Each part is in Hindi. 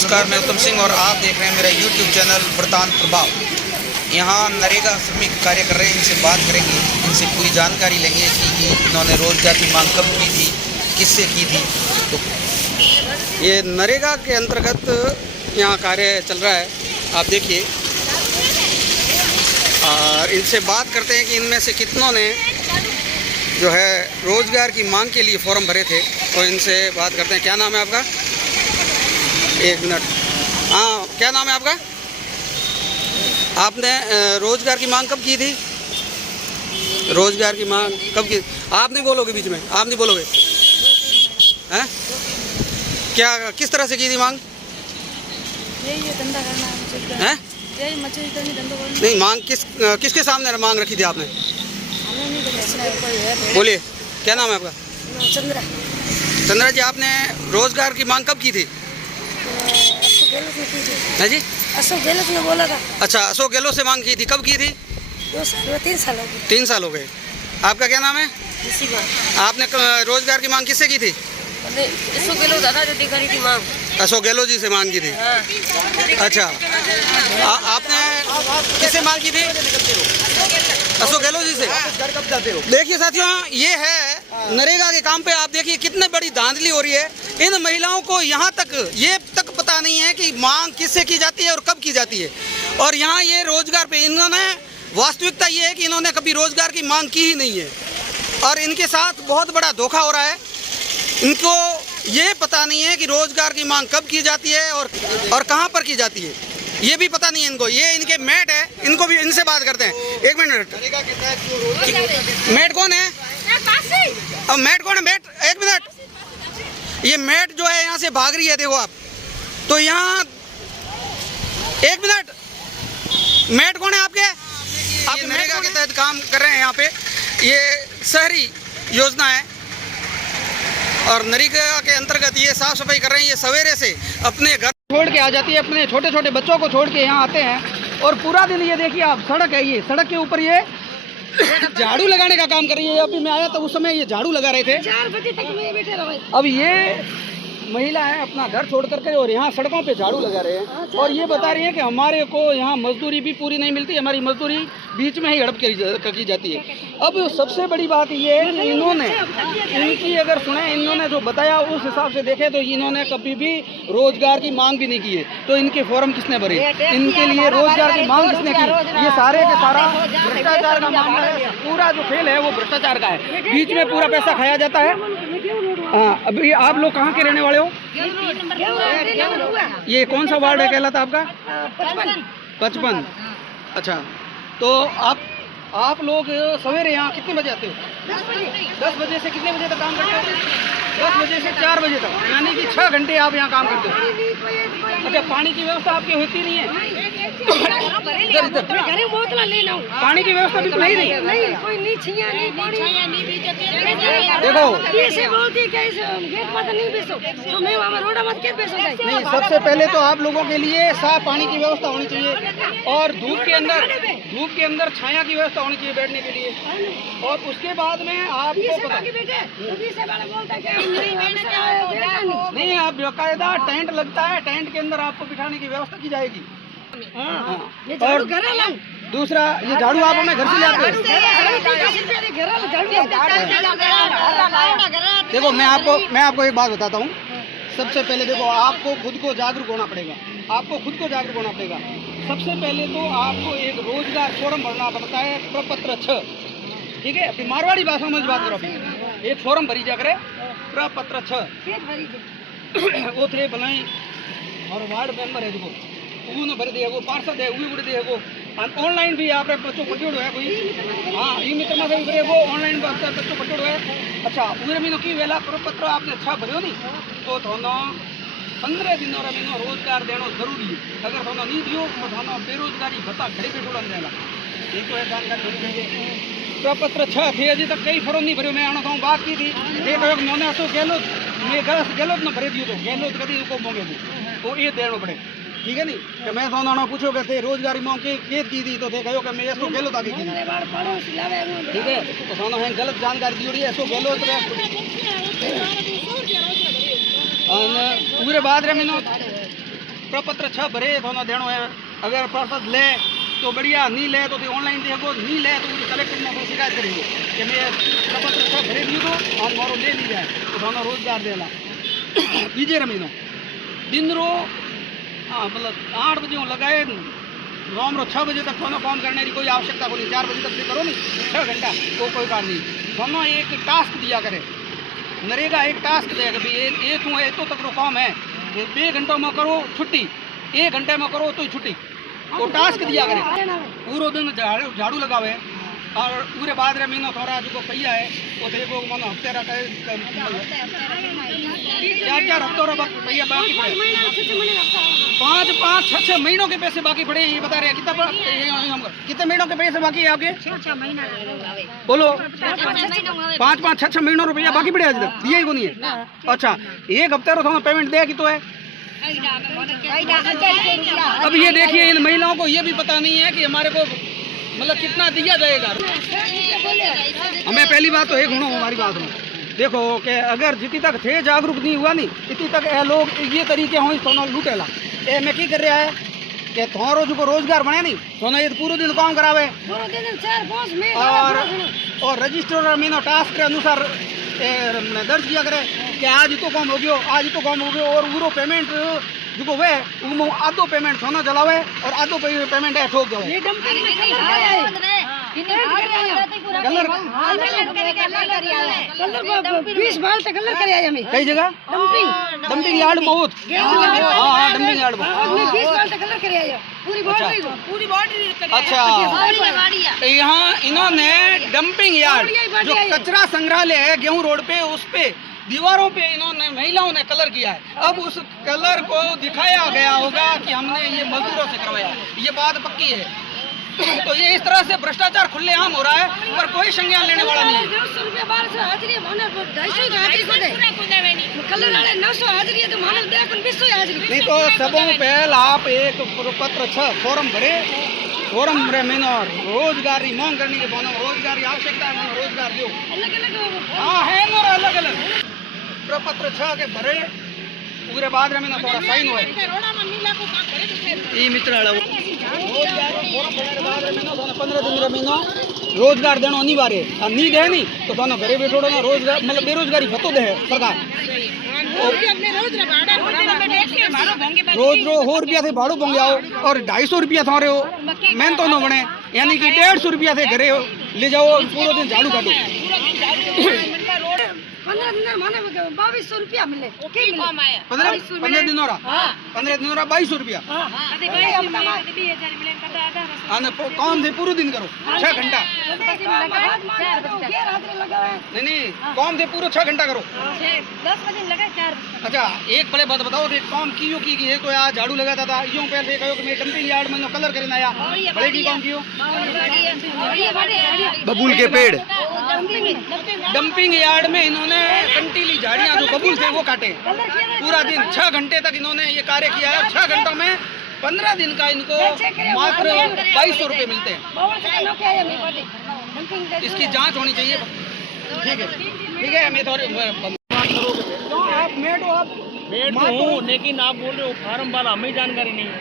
नमस्कार, मैं उत्तम सिंह और आप देख रहे हैं मेरा YouTube चैनल वृतांत प्रभाव। यहाँ नरेगा श्रमिक कार्य कर रहे हैं, इनसे बात करेंगे, इनसे पूरी जानकारी लेंगे कि इन्होंने रोजगार की मांग कब की थी, किससे की थी। तो ये नरेगा के अंतर्गत यहाँ कार्य चल रहा है, आप देखिए। और इनसे बात करते हैं कि इनमें से कितनों ने जो है रोजगार की मांग के लिए फॉर्म भरे थे। तो इनसे बात करते हैं। क्या नाम है आपका? एक मिनट। हाँ, क्या नाम है आपका? आपने रोजगार की मांग कब की थी? रोजगार की मांग कब की? आप नहीं बोलोगे बीच में, आप नहीं बोलोगे हैं? क्या किस तरह से की थी मांग? यही धंधा करना है, यही मछली करनी, धंधा करना। नहीं, मांग किसके सामने मांग रखी थी आपने? बोलिए, क्या नाम है आपका? चंद्रा। चंद्रा जी, आपने रोजगार की मांग कब की थी? है जी? अशोक गहलोत ने बोला था। अच्छा, अशोक गहलोत से मांग की थी। कब की थी? 3 साल हो गए। 3 साल हो गए। आपका क्या नाम है? आपने रोजगार की मांग किससे की थी? अशोक गहलोत दादा जो दिखा रही थी मांग, अशोक गहलोत जी से मांग की थी। अच्छा, आपने किससे मांग की थी? अशोक गहलोत जी से। देखिए साथियों, ये है नरेगा के काम पे आप देखिए कितने बड़ी धांधली हो रही है। इन महिलाओं को यहाँ तक ये तक पता नहीं है कि मांग किससे की जाती है और कब की जाती है। और यहाँ ये रोजगार पे इन्होंने, वास्तविकता ये है कि इन्होंने कभी रोजगार की मांग की ही नहीं है। और इनके साथ बहुत बड़ा धोखा हो रहा है। इनको ये पता नहीं है कि रोजगार की मांग कब की जाती है और कहाँ पर की जाती है, ये भी पता नहीं है इनको। ये इनके मेट है, इनको भी इनसे बात करते हैं। एक मिनट, मेट कौन है? अब मेट कौन है? मेट, एक मिनट। ये मेट जो है यहाँ से भाग रही है, देखो आप। तो यहाँ एक मिनट, मेट कौन है आपके? आप नरेगा के तहत काम कर रहे हैं यहाँ पे। ये शहरी योजना है और नरेगा के अंतर्गत ये साफ सफाई कर रहे हैं। ये सवेरे से अपने घर छोड़ के आ जाती है, अपने छोटे छोटे बच्चों को छोड़ के यहाँ आते हैं और पूरा दिन ये देखिए आप, सड़क है, ये सड़क के ऊपर ये झाड़ू लगाने का काम कर रही है। अभी मैं आया तो उस समय ये झाड़ू लगा रहे थे। 4 बजे तक मैं बैठे रहा। अब ये महिला है अपना घर छोड़ करके और यहाँ सड़कों पे झाड़ू लगा रहे हैं और ये बता रही है कि हमारे को यहाँ मजदूरी भी पूरी नहीं मिलती, हमारी मजदूरी बीच में ही हड़प की जाती है। अब सबसे बड़ी बात ये है कि इन्होंने, इनकी अगर सुने, इन्होंने जो बताया उस हिसाब से देखे तो इन्होंने कभी भी रोजगार की मांग भी नहीं की है। तो इनके फॉर्म किसने भरे? इनके लिए रोजगार की मांग किसने की? ये सारे के सारा भ्रष्टाचार का मामला है। पूरा जो खेल है वो भ्रष्टाचार का है, बीच में पूरा पैसा खाया जाता है। हाँ, अभी आप लोग कहाँ के रहने वाले हो? ये कौन सा वार्ड है कहलाता आपका? 55। अच्छा, तो आप लोग सवेरे यहाँ कितने बजे आते हो? 10 बजे से कितने बजे तक काम करते हो? 10 बजे से 4 बजे तक, यानी कि 6 घंटे आप यहाँ काम करते हो। अच्छा, पानी की व्यवस्था आपकी होती नहीं है? पानी की व्यवस्था बिल्कुल नहीं। देखो, नहीं, सबसे पहले तो आप लोगों के लिए साफ पानी की व्यवस्था होनी चाहिए और धूप के अंदर छाया की व्यवस्था होनी चाहिए बैठने के लिए। और उसके बाद में आपको पता नहीं, आप बाकायदा टेंट लगता है, टेंट के अंदर आपको बिठाने की व्यवस्था की जाएगी। और दूसरा, ये झाड़ू आप हमें घर से ले आते हो? देखो, मैं आपको एक बात बताता हूँ। सबसे पहले देखो, आपको खुद को जागरूक होना पड़ेगा। सबसे पहले तो आपको एक रोजगार फॉर्म भरना पड़ता है, प्रपत्र 6। ठीक है, अपनी मारवाड़ी भाषा में बात करो। एक फॉर्म भरी जा करे, प्रपत्र 6 वो थे बनाई और वार्ड मेंबर है, देखो उन्होंने भर दिया, वो पार्षद है वो उड़ दिया, वो ऑनलाइन भी आप बच्चों पटोड़ है कोई। हाँ, ई मित्र में करे वो ऑनलाइन बच्चों पटोड़ है। अच्छा, उधर महीनों की वेला प्रपत्र आपने 6 भरो नहीं तो थोड़ा 15 दिनों महीनों रोजगार देना जरूरी है। अगर थोड़ा नहीं दियो तो थोड़ा बेरोजगारी भत्ता घड़ी पे टोड़ा देगा। ये तो है जानकारी होनी चाहिए। प्रपत्र 6 थे, अभी तक कई फॉर्म नहीं भरे। मैं आना था बात की थी, मैंने अशोक गहलोत, मैं गहलोत ने भरे दियो तो गहलोत कभी को मोगे तो ये देना पड़े। ठीक है नहीं, कि मैं सोना पूछो कि रोजगारी मांग के की थी तो थे कहो कि मैं अशोक गहलोत आगे की थी। ठीक है, तो सोना है गलत जानकारी दी अशोक गहलोत पूरे बाद रे महीनों प्रपत्र 6 भरे दोनों देनो है। अगर प्रपत्र ले तो बढ़िया, नहीं ले तो ऑनलाइन देखो, नहीं ले तो कलेक्टर में तो शिकायत करेंगे कि मैं प्रपत्र 6 भरे दी दो और मारो ले ली जाए तो दोनों रोजगार देला। बीजे रमीनो दिन रो मतलब 8 बजे लगाए राम रो 6 बजे तक दोनों काम करने की कोई आवश्यकता को नहीं। 4 बजे तक भी करो नहीं, 6 घंटा तो कोई काम नहीं। दोनों एक टास्क दिया करे, नरेगा एक टास्क देगा भाई ये तू है तो तक रो काम है, 2 घंटों में करो छुट्टी, 1 घंटे में करो तो छुट्टी, वो टास्क दिया करे। पूरा दिन झाड़ू लगावे और पूरे बाद रे महीनों थोड़ा जो पहिया है वो देखो मानो हफ्ते रखा 4-4 हफ्तों पहिया बाकी पड़े, 5-5, 6-6 महीनों के पैसे बाकी पड़े। ये बता रहे हैं कितने महीनों के पैसे बाकी है आपके? बोलो 5-5, 6-6 महीनों रुपया बाकी पड़े, आज तक दिया ही को नहीं है। अच्छा 1 हफ्ते रो थोड़ा पेमेंट दे कि तो है। अब ये देखिए इन महिलाओं को ये भी पता नहीं है कि हमारे को मतलब कितना दिया जाएगा। हमें पहली बात तो एक गुणों हमारी बात में देखो कि अगर जितनी तक थे जागरूक नहीं हुआ नहीं इतनी तक ये लोग ये तरीके हों सोना लूटेला। ए मैं की कर रहा है कि तुम्हारो जो रोजगार बने नहीं सोना ये पूरे दिन काम करावे और रजिस्टर महीना टास्क के अनुसार दर्ज किया करे कि आज तो काम हो गयो, आज तो काम हो गयो और पूरा पेमेंट जो वे आधो पेमेंट सोना चलावे और आधो पेमेंट है ठोक जावे। कलर 20 बार तक कलर करे आए हमें कई जगह डंपिंग यार्ड बहुत। हाँ डंपिंग यार्ड 20 बार तक कलर करे आए पूरी बॉडी। अच्छा यहाँ इन्होंने डंपिंग यार्ड जो कचरा संग्रहालय है गेहूं रोड पे उस पे दीवारों पे इन्होंने महिलाओं ने कलर किया है। अब उस कलर को दिखाया गया होगा कि हमने ये मजदूरों से करवाया, ये बात पक्की है। तो ये इस तरह से भ्रष्टाचार खुलेआम हो रहा है पर कोई संज्ञान लेने वाला नहीं है। 900 रुपया 1200 हाजिरी माने 250 हाजिरी को दे कलर वाले 900 हाजिरी तो माने दे 200 हाजिरी नहीं तो सबों पहले आप एक प्रपत्र 6 फॉर्म भरे, फॉर्म भरे महीना रोजगार की मांग करने के बोनो रोजगार की आवश्यकता है मैंने रोजगार दो अलग-अलग। हाँ है ना अलग-अलग प्रपत्र 6 के भरे पूरे बाद में थोड़ा साइन हुआ ये मित्र रोजगार फॉर्म भरने के बाद में 15 दिन महीना रोजगार देना अनिवार्य है। नहीं दे नहीं तो दोनों घरे बैठो ना रोजगार मतलब बेरोजगारी भत्तो दे सरकार रोज 100 रुपया से भाड़ू पोंगे आओ और 250 रुपया थारे हो मैन तो न बने यानी कि 150 रुपया से घरे ले जाओ पूरा दिन झाड़ू काटो। 15 दिन माने 2200 रुपया मिले 15 दिन और 2200 रुपया काम से पूरे दिन करो 6 घंटा नहीं काम से पूरा 6 घंटा करो 10 बजे लगा 4। अच्छा एक बड़े बात बताओ काम क्यों की है तो यार झाड़ू लगाता था यूं पहले कहो कि मैं डंपिंग यार्ड में कलर करने आया बड़े की काम क्यों बबूल के पेड़ डंपिंग यार्ड में इन्होंने कंटीली झाड़ियां जो बबूल थे वो काटे पूरा दिन 6 घंटे तक इन्होंने ये कार्य किया है। 6 घंटों में 15 दिन का इनको मात्र 2200 रुपये मिलते हैं। इसकी जांच होनी चाहिए। ठीक है मैं थोड़ी लेकिन आप बोल रहे हो फार्म वाला हमें जानकारी नहीं है।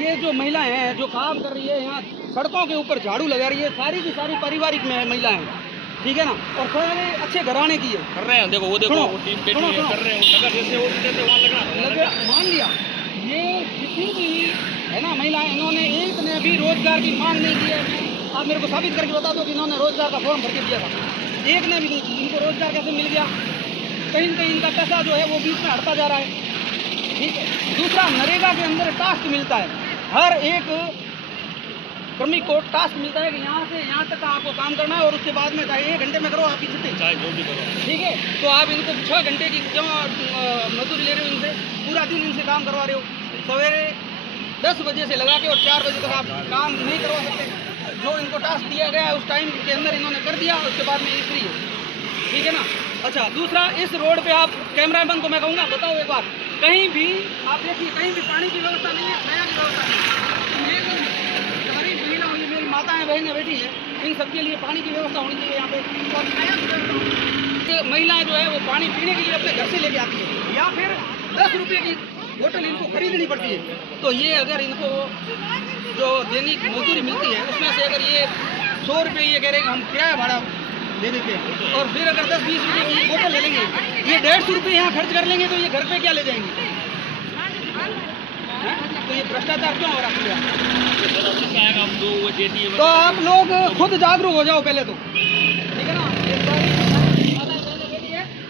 ये जो महिलाएं हैं जो काम कर रही है यहाँ सड़कों के ऊपर झाड़ू लगा रही है सारी की सारी पारिवारिक महिलाएं ठीक है ना और सारे अच्छे घराने की है कर रहे हैं देखो वो देखो वो टीम बैठी है कर रहे हैं अगर जैसे वो वहाँ लगना मान लिया ये जितनी भी है ना महिलाएं इन्होंने एक ने भी रोजगार की मांग नहीं की है। आप मेरे को साबित करके बता दो कि इन्होंने रोजगार का फॉर्म भर के दिया था एक ने भी नहीं। इनको रोजगार कैसे मिल गया कहीं न कहीं इनका पैसा जो है वो बीच में हटता जा रहा है। ठीक है दूसरा नरेगा के अंदर टास्क मिलता है हर एक श्रमिक को टास्क मिलता है कि यहाँ से यहाँ तक आपको काम करना है और उसके बाद में चाहे 1 घंटे में करो आपकी छुट्टी चाहे जो भी करो। ठीक है तो आप इनको 6 घंटे की क्यों मजदूरी ले रहे हो इनसे पूरा दिन इनसे काम करवा रहे हो सवेरे 10 बजे से लगा के और 4 बजे तक आप काम नहीं करवा सकते। जो इनको टास्क दिया गया है उस टाइम के अंदर इन्होंने कर दिया उसके बाद में ये फ्री है। ठीक है ना। अच्छा दूसरा इस रोड पे आप कैमरामैन को मैं कहूँगा बताओ एक बार कहीं भी आप देखिए कहीं भी पानी की व्यवस्था नहीं है छाया की व्यवस्था नहीं है। मेरी माताएं बहनें बैठी हैं इन सबके लिए पानी की व्यवस्था होनी चाहिए यहाँ पे और छाया की व्यवस्था होनी चाहिए। महिलाएं जो है वो पानी पीने के लिए अपने घर से लेके आती है या फिर 10 रुपये की बोतल इनको खरीदनी पड़ती है। तो ये अगर इनको जो दैनिक मजदूरी मिलती है उसमें से अगर ये 100 रुपये ये कह रहे हैं कि हम किराया भाड़ा दे देते हैं, और फिर अगर 10-20 रुपये की बोतल ले लेंगे, ये 150 रुपये यहाँ खर्च कर लेंगे, तो ये घर पे क्या ले जाएंगे? तो ये भ्रष्टाचार क्यों हो रहा है? तो आप लोग खुद जागरूक हो जाओ पहले तो, ठीक है ना?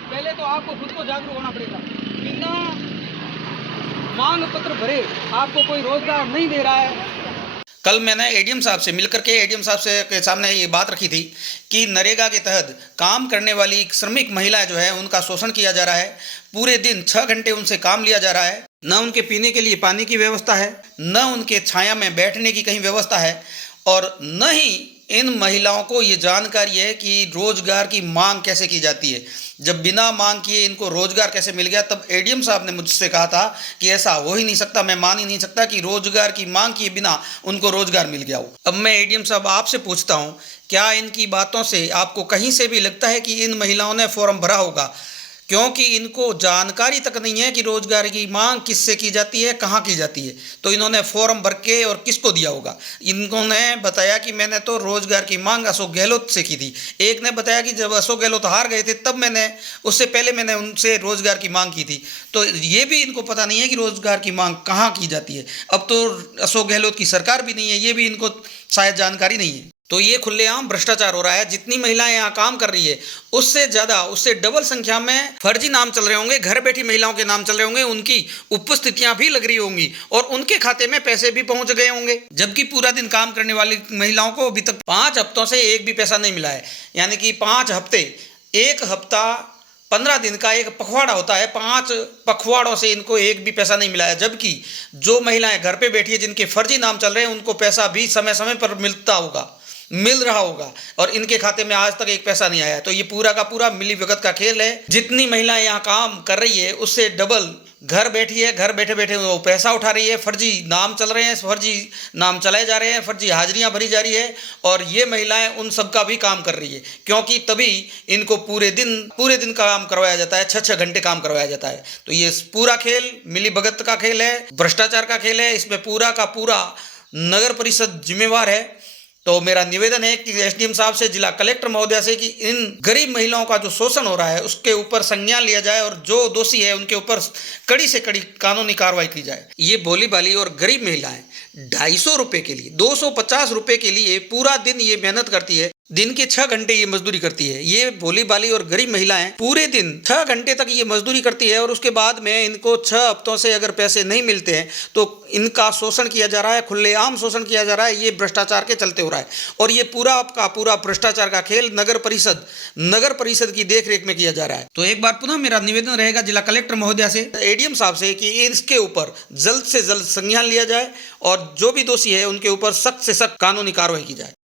पहले तो आपको खुद को जागरूक होना पड़ेगा। बिना मांग पत्र भरे आपको कोई रोजगार नहीं दे रहा है। कल मैंने एडीएम साहब से मिलकर के एडीएम साहब से के सामने ये बात रखी थी कि नरेगा के तहत काम करने वाली श्रमिक महिलाएं जो है उनका शोषण किया जा रहा है। पूरे दिन 6 घंटे उनसे काम लिया जा रहा है। न उनके पीने के लिए पानी की व्यवस्था है, न उनके छाया में बैठने की कहीं व्यवस्था है, और न ही इन महिलाओं को ये जानकारी है कि रोजगार की मांग कैसे की जाती है। जब बिना मांग किए इनको रोजगार कैसे मिल गया, तब एडीएम साहब ने मुझसे कहा था कि ऐसा हो ही नहीं सकता, मैं मान ही नहीं सकता कि रोजगार की मांग किए बिना उनको रोजगार मिल गया हो। अब मैं एडीएम साहब आपसे पूछता हूँ, क्या इनकी बातों से आपको कहीं से भी लगता है कि इन महिलाओं ने फॉर्म भरा होगा? क्योंकि इनको जानकारी तक नहीं है कि रोजगार की मांग किससे की जाती है, कहाँ की जाती है। तो इन्होंने फॉर्म भर के और किसको दिया होगा? इन्होंने बताया कि मैंने तो रोजगार की मांग अशोक गहलोत से की थी। एक ने बताया कि जब अशोक गहलोत हार गए थे तब उससे पहले मैंने उनसे रोजगार की मांग की थी। तो ये भी इनको पता नहीं है कि रोजगार की मांग कहाँ की जाती है। अब तो अशोक गहलोत की सरकार भी नहीं है, ये भी इनको शायद जानकारी नहीं है। तो ये खुलेआम भ्रष्टाचार हो रहा है। जितनी महिलाएं यहाँ काम कर रही है उससे ज़्यादा, उससे डबल संख्या में फर्जी नाम चल रहे होंगे, घर बैठी महिलाओं के नाम चल रहे होंगे, उनकी उपस्थितियां भी लग रही होंगी और उनके खाते में पैसे भी पहुंच गए होंगे। जबकि पूरा दिन काम करने वाली महिलाओं को अभी तक 5 हफ्तों से एक भी पैसा नहीं मिला है। यानी कि 5 हफ्ते, 1 हफ्ता 15 दिन का एक पखवाड़ा होता है, 5 पखवाड़ों से इनको एक भी पैसा नहीं मिला है। जबकि जो महिलाएं घर पे बैठी है जिनके फर्जी नाम चल रहे हैं उनको पैसा भी समय समय पर मिल रहा होगा, और इनके खाते में आज तक एक पैसा नहीं आया। तो ये पूरा का पूरा मिली भगत का खेल है। जितनी महिलाएं यहाँ काम कर रही है उससे डबल घर बैठी है, घर बैठे बैठे वो पैसा उठा रही है, फर्जी नाम चल रहे हैं, फर्जी नाम चलाए जा रहे हैं, फर्जी हाजिरियां भरी जा रही है, और ये महिलाएं उन सब का भी काम कर रही है। क्योंकि तभी इनको पूरे दिन काम करवाया जाता है, 6-6 घंटे काम करवाया जाता है। तो ये पूरा खेल मिली भगत का खेल है, भ्रष्टाचार का खेल है। इसमें पूरा का पूरा नगर परिषद जिम्मेवार है। तो मेरा निवेदन है कि एसडीएम साहब से, जिला कलेक्टर महोदया से, कि इन गरीब महिलाओं का जो शोषण हो रहा है उसके ऊपर संज्ञान लिया जाए और जो दोषी है उनके ऊपर कड़ी से कड़ी कानूनी कार्रवाई की जाए। ये भोली भाली और गरीब महिलाएं 250 रुपये के लिए, 250 रुपये के लिए पूरा दिन ये मेहनत करती है। दिन के 6 घंटे ये मजदूरी करती है। ये भोली भाली और गरीब महिलाएं पूरे दिन 6 घंटे तक ये मजदूरी करती है, और उसके बाद में इनको 6 हफ्तों से अगर पैसे नहीं मिलते हैं तो इनका शोषण किया जा रहा है, खुलेआम शोषण किया जा रहा है। ये भ्रष्टाचार के चलते हो रहा है, और ये पूरा का पूरा भ्रष्टाचार का खेल नगर परिषद की देखरेख में किया जा रहा है। तो एक बार पुनः मेरा निवेदन रहेगा जिला कलेक्टर महोदया से, एडीएम साहब से, कि इसके ऊपर जल्द से जल्द संज्ञान लिया जाए और जो भी दोषी है उनके ऊपर सख्त से सख्त कानूनी कार्रवाई की जाए।